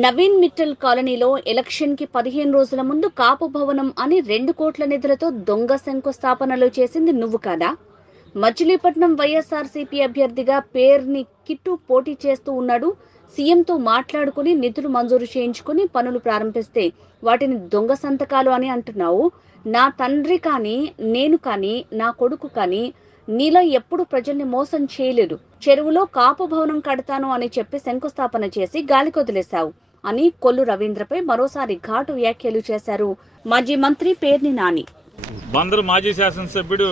నవీన్ మిట్టల్ కాలనీలో ఎలక్షన్కి 15 రోజుల ముందు కాపు భవనం అని 2 కోట్ల నిధులతో దొంగ శంకుస్థాపనలు చేసింది నువ్వు కాదా? మచిలీపట్నం వైఎస్ఆర్సీపీ అభ్యర్థిగా పేర్ని కిట్టు పోటీ చేస్తూ ఉన్నాడు. సీఎంతో మాట్లాడుకుని నిధులు మంజూరు చేయించుకుని పనులు ప్రారంభిస్తే వాటిని దొంగ సంతకాలు అని అంటున్నావు. నా తండ్రి కానీ, నేను కానీ, నా కొడుకు కానీ నీలో ఎప్పుడు ప్రజల్ని మోసం చేయలేదు. చెరువులో కాపు భవనం కడతాను అని చెప్పి శంకుస్థాపన చేసి గాలికొదిలేశావు అని కొల్లు రవీంద్రపై మరోసారి ఘాటు వ్యాఖ్యలు చేశారు మాజీ మంత్రి పేర్ని నాని. బందరు మాజీ శాసనసభ్యుడు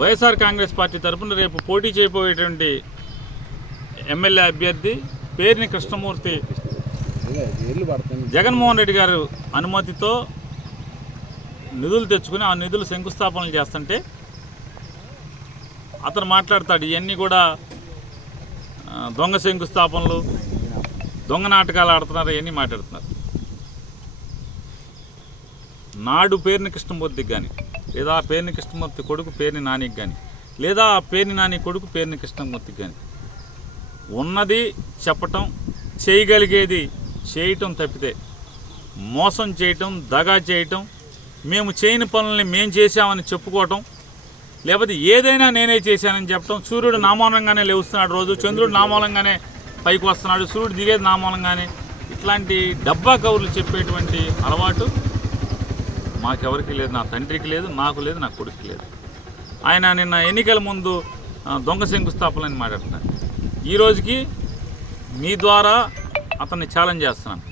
వైఎస్ఆర్ కాంగ్రెస్ పార్టీ తరఫున రేపు పోటీ చేయబోయేటువంటి ఎమ్మెల్యే అభ్యర్థి పేర్ని కృష్ణమూర్తి జగన్మోహన్ రెడ్డి గారు అనుమతితో నిధులు తెచ్చుకుని ఆ నిధులు శంకుస్థాపనలు చేస్తుంటే అతను మాట్లాడతాడు, ఇవన్నీ కూడా దొంగ శంకుస్థాపనలు, దొంగ నాటకాలు ఆడుతున్నారు, ఇవన్నీ మాట్లాడుతున్నారు. నాడు పేర్ని కృష్ణమూర్తికి కానీ, లేదా ఆ పేర్ని కృష్ణమూర్తి కొడుకు పేర్ని నానికి కానీ, లేదా ఆ పేర్ని నాని కొడుకు పేర్ని కృష్ణమూర్తికి కానీ ఉన్నది చెప్పటం, చేయగలిగేది చేయటం తప్పితే మోసం చేయటం, దగా చేయటం, మేము చేయని పనుల్ని మేము చేశామని చెప్పుకోవటం, లేకపోతే ఏదైనా నేనే చేశానని చెప్పటం. సూర్యుడు నామూలంగానే లేవుస్తున్నాడు రోజు, చంద్రుడు నామూలంగానే పైకి వస్తున్నాడు, సూర్యుడు దిగేది నామూలంగానే. ఇట్లాంటి డబ్బా కబుర్లు చెప్పేటువంటి అలవాటు మాకెవరికి లేదు, నా తండ్రికి లేదు, నాకు లేదు, నా కొడుకు లేదు. ఆయన నిన్న ఎన్నికల ముందు దొంగ శంకుస్థాపనని మాట్లాడుతున్నారు. ఈ రోజుకి మీ ద్వారా అతన్ని ఛాలెంజ్ చేస్తున్నాను.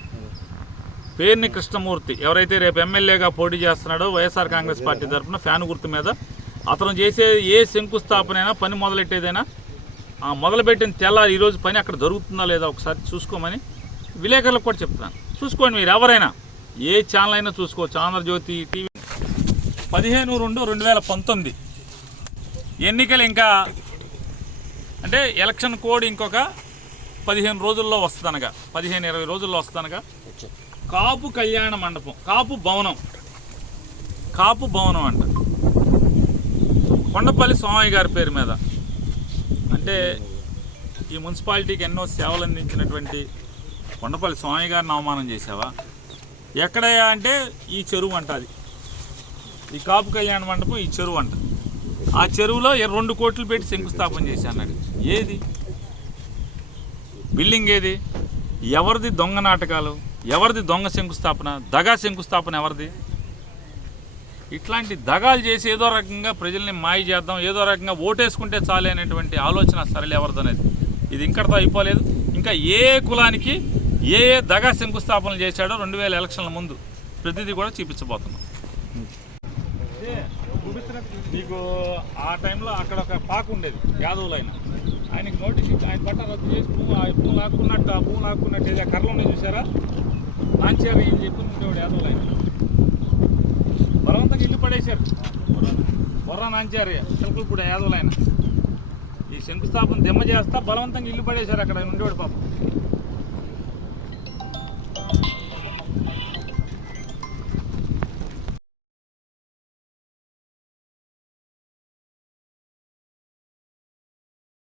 పేర్ని కృష్ణమూర్తి ఎవరైతే రేపు ఎమ్మెల్యేగా పోటీ చేస్తున్నాడో వైఎస్ఆర్ కాంగ్రెస్ పార్టీ తరఫున ఫ్యాన్ గుర్తు మీద అతను చేసే ఏ శంకుస్థాపనైనా, పని మొదలెట్టేదైనా మొదలుపెట్టిన తెల్లారి ఈరోజు పని అక్కడ జరుగుతుందా లేదా ఒకసారి చూసుకోమని విలేకరులకు కూడా చెప్తున్నాను. చూసుకోండి, మీరు ఎవరైనా ఏ ఛానల్ అయినా చూసుకోవచ్చు. ఆంధ్రజ్యోతి టీవీ 15/2/2019 ఎన్నికలు ఇంకా అంటే ఎలక్షన్ కోడ్ ఇంకొక 15 రోజుల్లో వస్తుందనగా, 15-20 రోజుల్లో వస్తుందనగా కాపు కళ్యాణ మండపం, కాపు భవనం అంట కొండపల్లి సోమయ్య గారి పేరు మీద. అంటే ఈ మున్సిపాలిటీకి ఎన్నో సేవలు అందించినటువంటి కొండపల్లి సోమయ్య గారిని అవమానం చేసావా? ఎక్కడయ్యా అంటే ఈ చెరువు అంట, అది ఈ కాపు కళ్యాణ మండపం ఈ చెరువు అంట. ఆ చెరువులో 2 కోట్లు పెట్టి శంకుస్థాపన చేసి అన్నాడు. ఏది బిల్డింగ్, ఏది, ఎవరిది దొంగ నాటకాలు, ఎవరిది దొంగ శంకుస్థాపన, దగా శంకుస్థాపన ఎవరిది? ఇట్లాంటి దగాలు చేసి ఏదో రకంగా ప్రజల్ని మాయ చేద్దాం, ఏదో రకంగా ఓటేసుకుంటే చాలే అనేటువంటి ఆలోచన సరళి ఎవరిదనేది. ఇది ఇంకటితో అయిపోలేదు. ఇంకా ఏ కులానికి ఏ దగా శంకుస్థాపనలు చేశాడో 2000 ఎలక్షన్ల ముందు ప్రతిదీ కూడా చూపించబోతున్నాం. మీకు ఆ టైంలో అక్కడ ఒక పాకు ఉండేది, యాదవులు ఆయనకి నోటీస్ ఇచ్చి ఆయన పట్ట రద్దు చేసి భూమి లాక్కున్నట్టు ఏదో కర్రలు ఉన్నాయి చూసారా, నాంచారు ఏం చెప్పింది యాదవులు ఆయన బలవంతంగా ఇల్లు పడేశారు. బొర్రా నాంచారు చిలకలపూడి యాదవులు ఆయన ఈ శంకుస్థాపన దిమ్మ చేస్తా బలవంతంగా ఇల్లు పడేశారు. అక్కడ ఉండేవాడు పాపం.